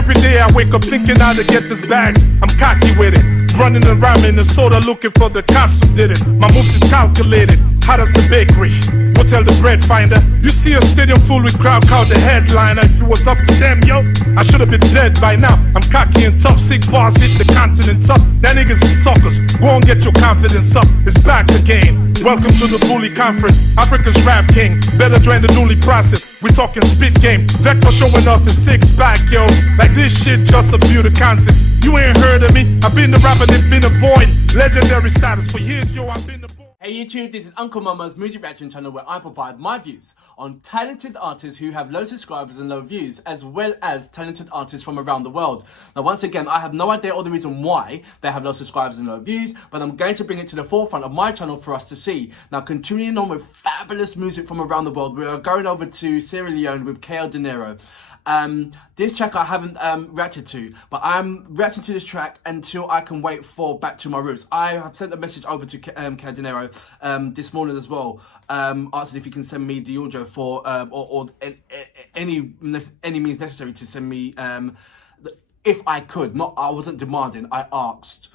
Every day I wake up thinking how to get this bag. I'm cocky with it, running around in the soda looking for the cops who did it. My moves is calculated, hot as the bakery. Go tell the bread finder. You see a stadium full with crowd called the headliner. If it was up to them, yo, I should have been dead by now. I'm cocky and tough, sick bars hit the continent up. That niggas is suckers, go and get your confidence up. It's back again. Welcome to the Bully Conference, Africa's rap king. Better join the newly process. We talking spit game. Vector showing off his six pack, yo. Like this shit just a beauty contest. You ain't heard of me. I've been the rapper that been a void. Legendary status for years, yo. I've been the boy. Hey YouTube, this is Uncle Mama's music reaction channel where I provide my views on talented artists who have low subscribers and low views, as well as talented artists from around the world. Now once again, I have no idea or the reason why they have low subscribers and low views, but I'm going to bring it to the forefront of my channel for us to see. Now continuing on with fabulous music from around the world, we are going over to Sierra Leone with Cale Dinero. This track I haven't reacted to, but I'm reacting to this track until I can wait for Back to My Roots. I have sent a message over to Cale Dinero this morning as well, asking if he can send me the audio for or any means necessary to send me if I could. I wasn't demanding, I asked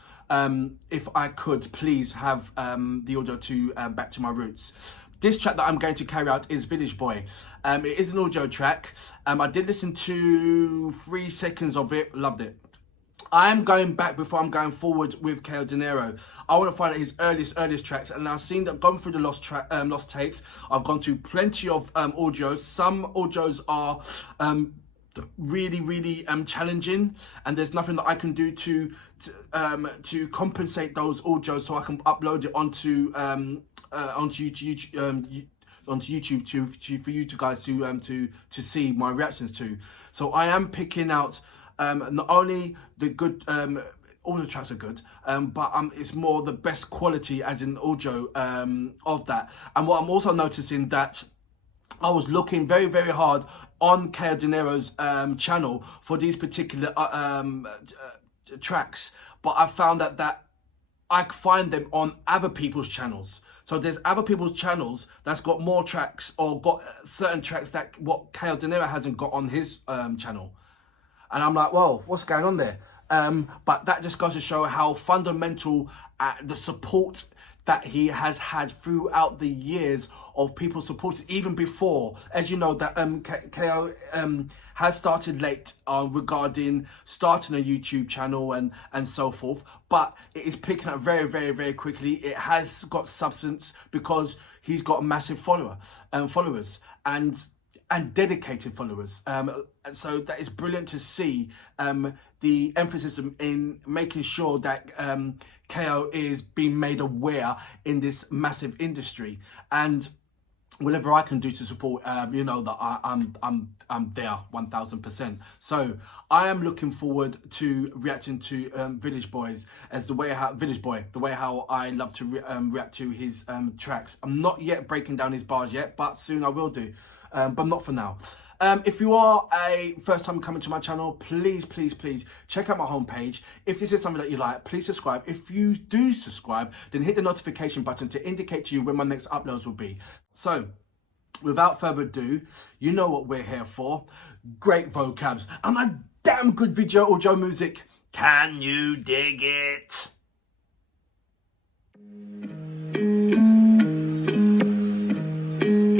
if I could please have the audio to Back to My Roots. This track that I'm going to carry out is Village Boy. It is an audio track. I did listen to 3 seconds of it, loved it. I am going back before I'm going forward with Kao Denero. I want to find out his earliest tracks, and I've seen that gone through the lost tapes. I've gone through plenty of audios. Some audios are really challenging, and there's nothing that I can do to compensate those audios, so I can upload it onto YouTube for you guys to see my reactions to. So I am picking out not only the good, all the tracks are good, but it's more the best quality as in audio of that. And what I'm also noticing that I was looking very hard on Kao Denero's channel for these particular tracks, but I found that I find them on other people's channels. So there's other people's channels that's got more tracks or got certain tracks that what Cale Dinero hasn't got on his channel. And I'm like, whoa, what's going on there? But that just goes to show how fundamental the support that he has had throughout the years of people supported, even before. As you know, that Kao has started late regarding starting a YouTube channel and so forth, but it is picking up very quickly. It has got substance because he's got massive followers and dedicated followers. So that is brilliant to see the emphasis in making sure that Kao is being made aware in this massive industry, and whatever I can do to support, you know that I'm there 1000%. So I am looking forward to reacting to Village Boys as the way how I love to react to his tracks. I'm not yet breaking down his bars yet, but soon I will do. But not for now. If you are a first time coming to my channel, please check out my homepage. If this is something that you like, please subscribe. If you do subscribe, then hit the notification button to indicate to you when my next uploads will be. So, without further ado, you know what we're here for. Great vocabs and a damn good video audio music. Can you dig it?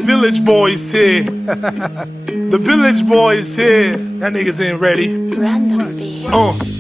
Village Boys here. The Village Boys here. That niggas ain't ready. Random beat.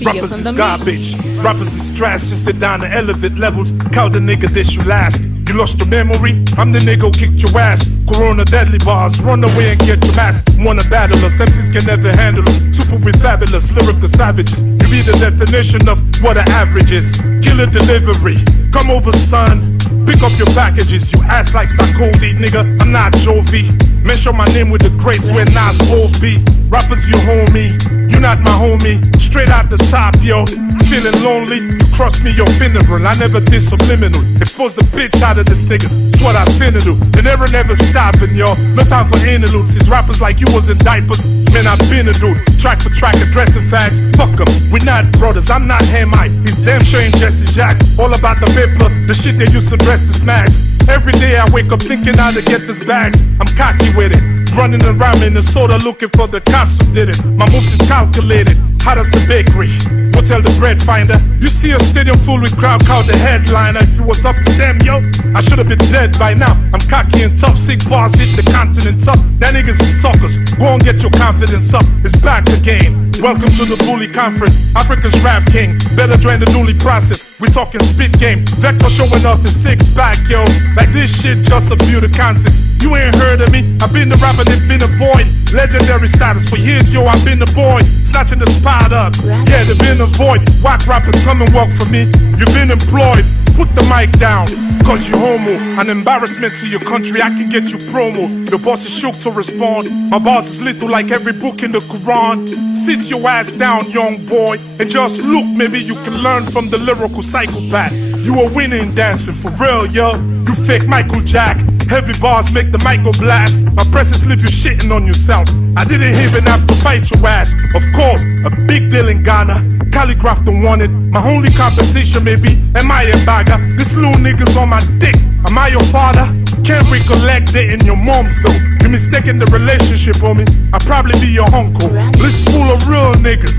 Rappers is garbage. Rappers is trash. Just they're down to elevate levels. Call the nigga this you last. You lost your memory? I'm the nigga who kicked your ass. Corona deadly bars. Run away and get your mask. Wanna battle us. MCs can never handle us. Super with fabulous. Lyrical savages. You be the definition of what an average is. Killer delivery. Come over, son. Pick up your packages, you ass like Sarkozy, nigga. I'm not Jovi. Mention my name with the greats when Nas Ovi. Rappers, you homie, you not my homie. Straight out the top, yo. Feeling lonely, you cross me your funeral. I never did subliminal. Expose the bitch out of this niggas. It's what I finna do. The never stopping, yo. No time for interludes. These rappers like you was in diapers. Man, I've been a dude. Track for track, addressing facts. Fuck them, we not brothers. I'm not Hamite. He's damn sure ain't Jesse Jacks. All about the paper, the shit they used to dress the smacks. Every day I wake up thinking how to get this bags. I'm cocky with it, running around in the soda looking for the cops who did it. My moves is calculated, hot as the bakery. Hotel the bread finder. You see a stadium full with crowd, called the headliner. If it was up to them, yo, I should have been dead by now. I'm cocky and tough, sick bars hit the continent up. That niggas is suckers. Go and get your confidence up. It's back again. Welcome to the Bully Conference. Africa's rap king. Better join the newly process. We talking spit game. Vector showing off his six pack, yo. Like this shit just a few the context. You ain't heard of me. I've been the rapper that been a void. Legendary status for years, yo. I've been the boy. Snatching the spot up. Yeah, they've been a void. Whack rappers come and work for me. You've been employed. Put the mic down, cause you homo. An embarrassment to your country, I can get you promo. Your boss is shook to respond. My boss is little like every book in the Quran. Sit your ass down, young boy, and just look, maybe you can learn from the lyrical psychopath. You are winning dancing for real, yo. You fake Michael Jack. Heavy bars make the mic go blast. My presence leave you shitting on yourself. I didn't even have to fight your ass. Of course, a big deal in Ghana. Calligraph don't want it. My only competition maybe, am I a bagger? This little nigga's on my dick. Am I your father? Can't recollect dating your moms though. You mistaken the relationship, homie. I'll probably be your uncle. This full of real niggas.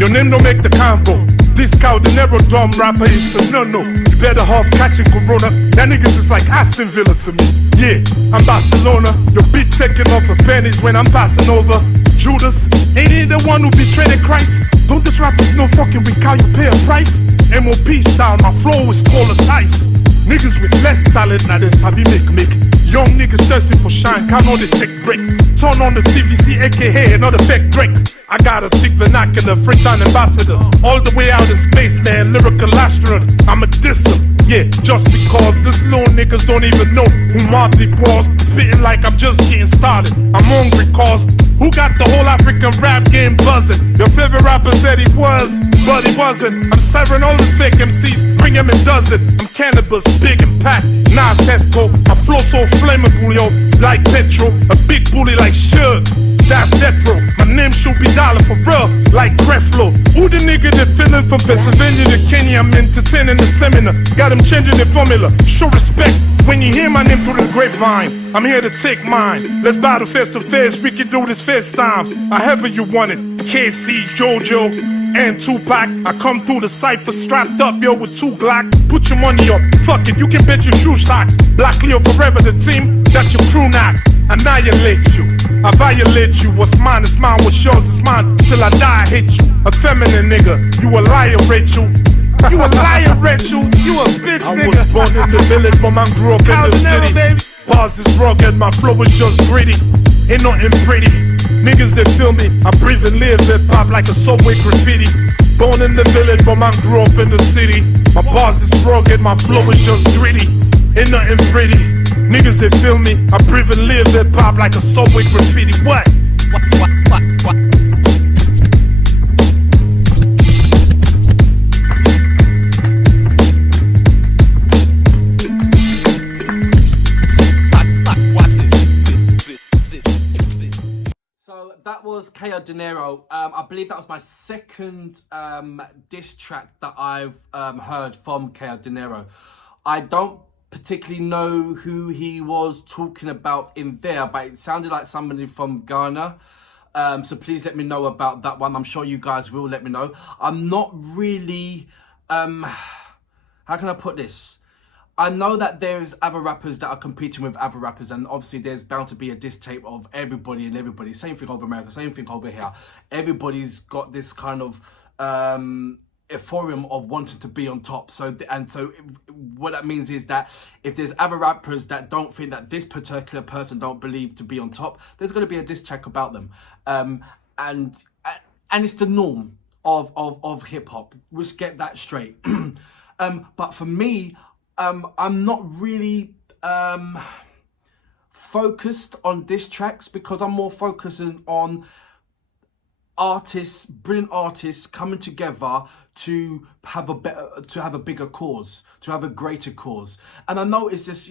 Your name don't make the convo. This Kao Denero dumb rapper is a no-no. You better half catching corona. That niggas is like Aston Villa to me. Yeah, I'm Barcelona. Your beat taking off her pennies when I'm passing over. Judas, ain't he the one who betrayed Christ? Don't this rappers know fucking with Kao you pay a price? MOP style, my flow is cold as ice. Niggas with less talent, now this how we make. Young niggas thirsty for shine, can't know they take break. Turn on the TVC, aka another fake break. I got a sick vernacular, French time ambassador. All the way out in space, man, lyrical astronaut. I'm a disser, yeah, just because this little niggas don't even know who Marty was. Spitting like I'm just getting started. I'm hungry cause who got the whole African rap game buzzing? Your favorite rapper said he was, but he wasn't. I'm severing all these fake MCs, bring him and does it. I'm cannabis, big impact, Nas Esco. My flow so flammable, yo, like petrol. A big bully like Suge, that's death row. My name should be dollar for real, like Creflo. Who the nigga that feeling from Pennsylvania to Kenya? I'm entertaining the seminar, got him changing the formula. Show respect when you hear my name through the grapevine. I'm here to take mine. Let's battle face to face, we can do this first time. However you want it, KC, Jojo, and Tupac. I come through the cypher strapped up, yo, with 2 Glocks. Put your money up, fuck it, you can bet your shoe stocks. Black Leo forever, the team that your crew not. Annihilate you, I violate you. What's mine is mine, what's yours is mine. Till I die, I hate you. A feminine nigga, you a liar, Rachel. You a liar, Rachel. You a bitch, nigga. I was born in the village, but man grew up in the city. Baby. Bars is rugged, my flow is just gritty. Ain't nothing pretty. Niggas that feel me, I breathe and live hip hop like a subway graffiti. Born in the village, but man grew up in the city. My bars is rugged, my flow is just gritty. Ain't nothing pretty. Niggas that feel me, I breathe and live hip hop like a subway graffiti. What? That was Cale Dinero. I believe that was my second diss track that I've heard from Cale Dinero. I don't particularly know who he was talking about in there, but it sounded like somebody from Ghana. So please let me know about that one. I'm sure you guys will let me know. I'm not really, how can I put this? I know that there's other rappers that are competing with other rappers, and obviously there's bound to be a diss tape of everybody and everybody. Same thing over America, same thing over here. Everybody's got this kind of euphorium of wanting to be on top. So what that means is that if there's other rappers that don't think that this particular person don't believe to be on top, there's going to be a diss track about them. And it's the norm of hip hop. Let's get that straight. But for me, I'm not really focused on diss tracks because I'm more focusing on artists, brilliant artists coming together to have a bigger cause, to have a greater cause. And I know it's just,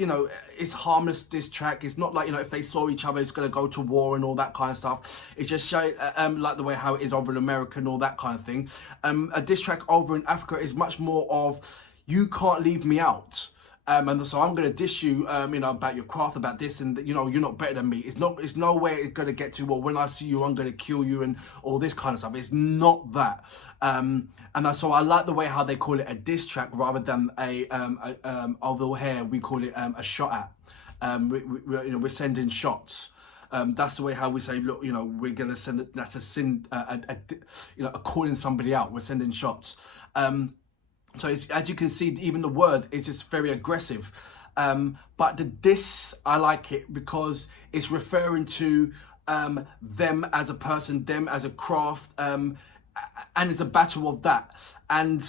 it's harmless diss track. It's not like, if they saw each other, it's going to go to war and all that kind of stuff. It's just like the way how it is over in America and all that kind of thing. A diss track over in Africa is much more of, you can't leave me out. And so I'm gonna dish you, about your craft, about this, and you're not better than me. It's no way it's gonna get to, well, when I see you, I'm gonna kill you and all this kind of stuff. It's not that. So I like the way how they call it a diss track rather than although here we call it a shot at. We're sending shots. That's the way how we say, look, we're gonna send it. That's a sin. Calling somebody out. We're sending shots. So as you can see, even the word is just very aggressive. But the diss, I like it because it's referring to them as a person, them as a craft, and it's a battle of that. And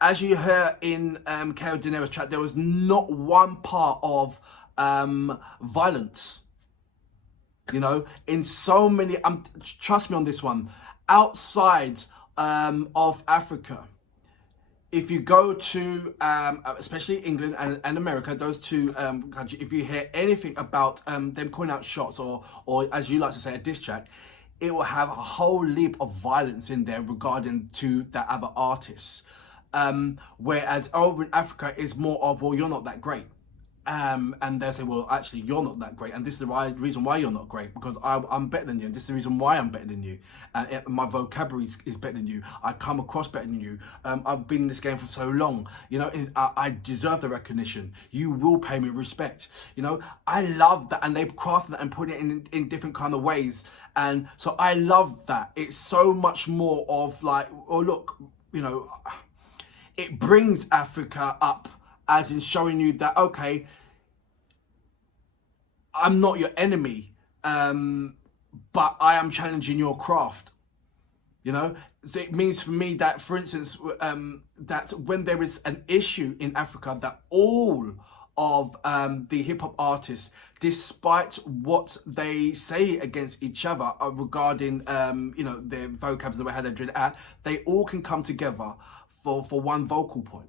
as you heard in Cale Dinero's track, there was not one part of violence. In so many, trust me on this one, outside of Africa, if you go to, especially England and America, those two countries, if you hear anything about them calling out shots or as you like to say, a diss track, it will have a whole leap of violence in there regarding to the other artists. Whereas over in Africa, it's more of, well, you're not that great. And they'll say, well, actually, you're not that great. And this is the reason why you're not great, because I'm better than you. And this is the reason why I'm better than you. My vocabulary is better than you. I come across better than you. I've been in this game for so long. I deserve the recognition. You will pay me respect. I love that. And they've crafted that and put it in different kind of ways. And so I love that. It's so much more of like, oh, look, it brings Africa up, as in showing you that, okay, I'm not your enemy, but I am challenging your craft. So it means for me that, for instance, that when there is an issue in Africa, that all of the hip hop artists, despite what they say against each other regarding, their vocabs, the way how they do it, they all can come together for one vocal point.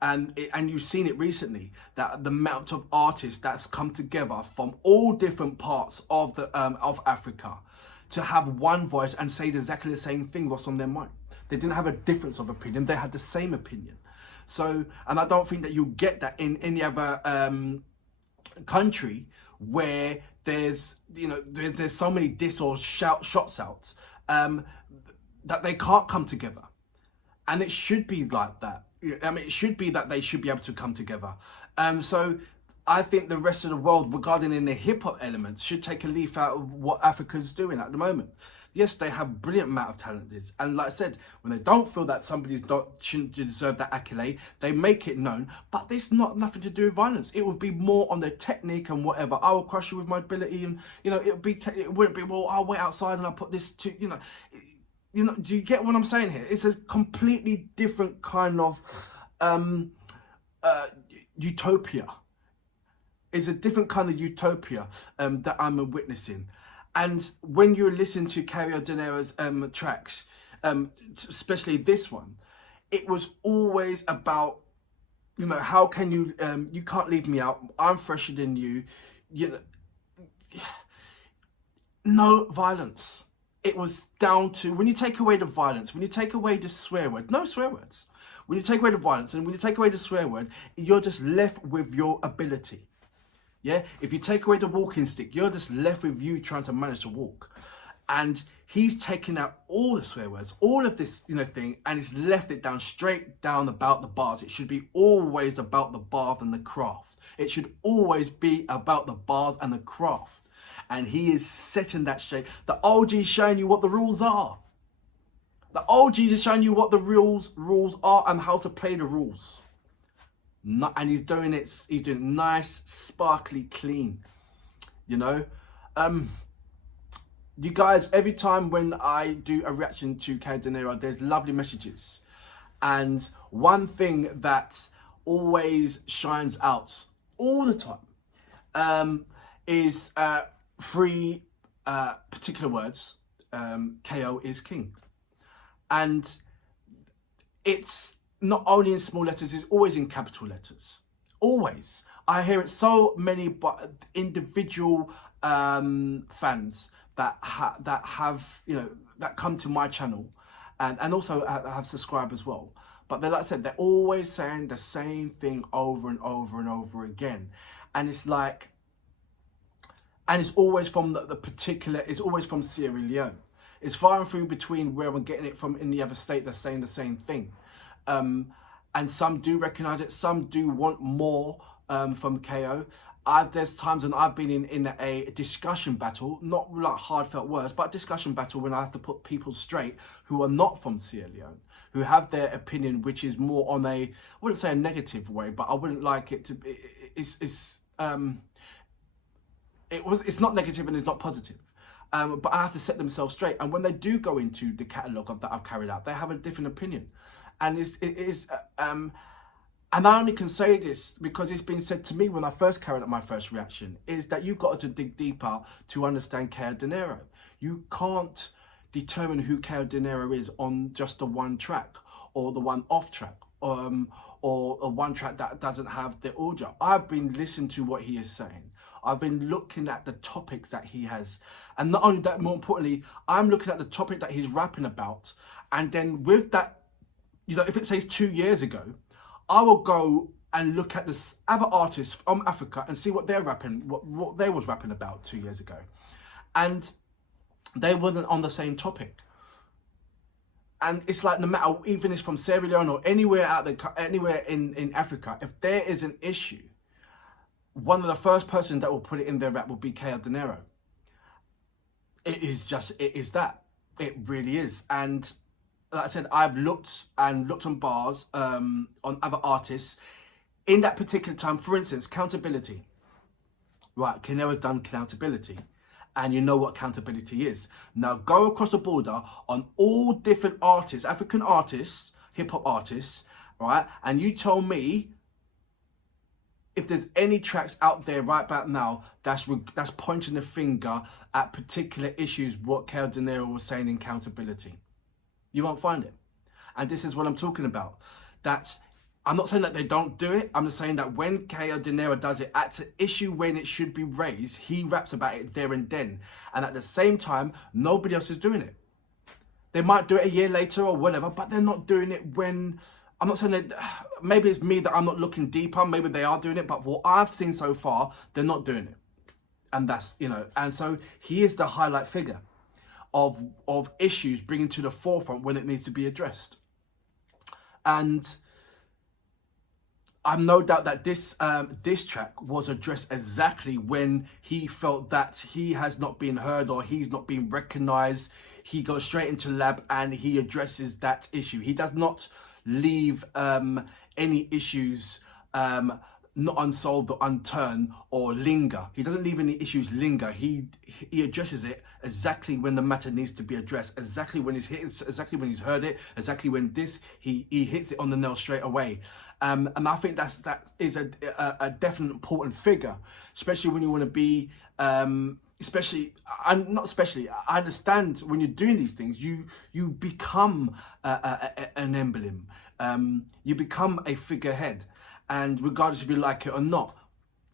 And you've seen it recently, that the amount of artists that's come together from all different parts of of Africa to have one voice and say exactly the same thing what's on their mind. They didn't have a difference of opinion; they had the same opinion. So, and I don't think that you get that in any other country where there's there's so many diss or shots out that they can't come together, and it should be like that. It should be that they should be able to come together. So I think the rest of the world, regarding in the hip hop elements, should take a leaf out of what Africa's doing at the moment. Yes, they have brilliant amount of talent, and like I said, when they don't feel that shouldn't deserve that accolade, they make it known. But there's nothing to do with violence. It would be more on their technique and whatever. I will crush you with my ability, and it wouldn't be, well, I'll wait outside and I'll put this to do you get what I'm saying here? It's a completely different kind of utopia. It's a different kind of utopia that I'm witnessing. And when you listen to Kao Denero's tracks, especially this one, it was always about, how can you, you can't leave me out. I'm fresher than you. No violence. It was down to, when you take away the violence, when you take away the swear word, no swear words. When you take away the violence and when you take away the swear word, you're just left with your ability. Yeah? If you take away the walking stick, you're just left with you trying to manage to walk. And he's taken out all the swear words, all of this, thing, and he's left it down straight down about the bars. It should be always about the bars and the craft. It should always be about the bars and the craft. And he is setting that straight. The OG is showing you what the rules are. The OG is showing you what the rules are and how to play the rules. And he's doing it. He's doing it nice, sparkly, clean. You guys, every time when I do a reaction to Cale Dinero, there's lovely messages. And one thing that always shines out all the time is three particular words. KO is king. And it's not only in small letters, it's always in capital letters. Always. I hear it so many individual fans that have, that come to my channel and also have subscribed as well. But like I said, they're always saying the same thing over and over and over again. And it's like, and it's always from the particular, it's always from Sierra Leone. It's far and few between where I'm getting it from in the other state that's saying the same thing. And some do recognize it, some do want more from Kao. There's times when I've been in a discussion battle, not like heartfelt words, but a discussion battle when I have to put people straight who are not from Sierra Leone, who have their opinion, which is more on I wouldn't say a negative way, but I wouldn't like it to be, it's not negative and it's not positive. But I have to set themselves straight. And when they do go into the catalogue that I've carried out, they have a different opinion. And and I only can say this because it's been said to me when I first carried out my first reaction, is that you've got to dig deeper to understand Cale Dinero. You can't determine who Cale Dinero is on just the one track or the one off track, or a one track that doesn't have the audio. I've been listening to what he is saying. I've been looking at the topics that he has. And not only that, more importantly, I'm looking at the topic that he's rapping about. And then with that, if it says 2 years ago, I will go and look at the other artists from Africa and see what they're rapping, what they was rapping about 2 years ago. And they wasn't on the same topic. And it's like, no matter, even if it's from Sierra Leone or anywhere anywhere in Africa, if there is an issue, one of the first person that will put it in their rap will be Cale Dinero. It is that. It really is. And like I said, I've looked on bars on other artists in that particular time. For instance, Accountability. Right, Dinero's done Accountability. And you know what accountability is. Now go across the border on all different artists, African artists, hip-hop artists, right? And you tell me if there's any tracks out there right about now that's pointing the finger at particular issues, what Cale Dinero was saying in Accountability. You won't find it. And this is what I'm talking about. I'm not saying that they don't do it. I'm just saying that when Cale Dinero does it at an issue when it should be raised, he raps about it there and then. And at the same time, nobody else is doing it. They might do it a year later or whatever, but they're not doing it when... I'm not saying that... Maybe it's me that I'm not looking deeper. Maybe they are doing it. But what I've seen so far, they're not doing it. And that's, And so he is the highlight figure of issues bringing to the forefront when it needs to be addressed. And... I'm no doubt that this track was addressed exactly when he felt that he has not been heard or he's not been recognized. He goes straight into lab and he addresses that issue. He does not leave any issues not unsolved or unturned or linger. He doesn't leave any issues linger. He addresses it exactly when the matter needs to be addressed, exactly when he's hit, exactly when he's heard it, exactly when he hits it on the nail straight away. And I think that is a definite important figure, especially when you want to be, I understand when you're doing these things, you become an emblem, you become a figurehead. And regardless if you like it or not,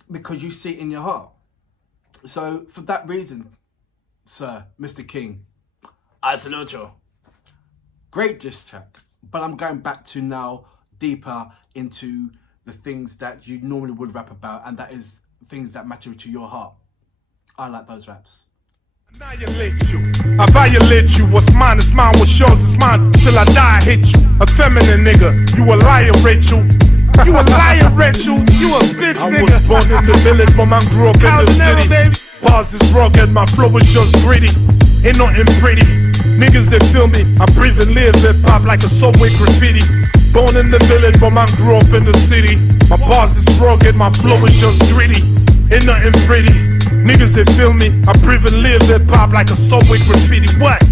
because you see it in your heart. So for that reason, sir, Mr. King, I salute you. Great diss track. But I'm going back to now deeper into the things that you normally would rap about, and that is things that matter to your heart. I like those raps. I violate you. What's mine is mine, what's yours is mine. Till I die, I hate you. A feminine nigga, you a liar, Rachel. You a liar, Rachel. You a bitch, nigga. I was born in the village, but man grew up in the city. Baby. Bars is rugged, my flow is just gritty. Ain't nothing pretty. Niggas they feel me. I breathe and live hip hop like a subway graffiti. Born in the village, but man grew up in the city. My bars is rugged, my flow is just gritty. Ain't nothing pretty. Niggas they feel me. I breathe and live hip hop like a subway graffiti. What?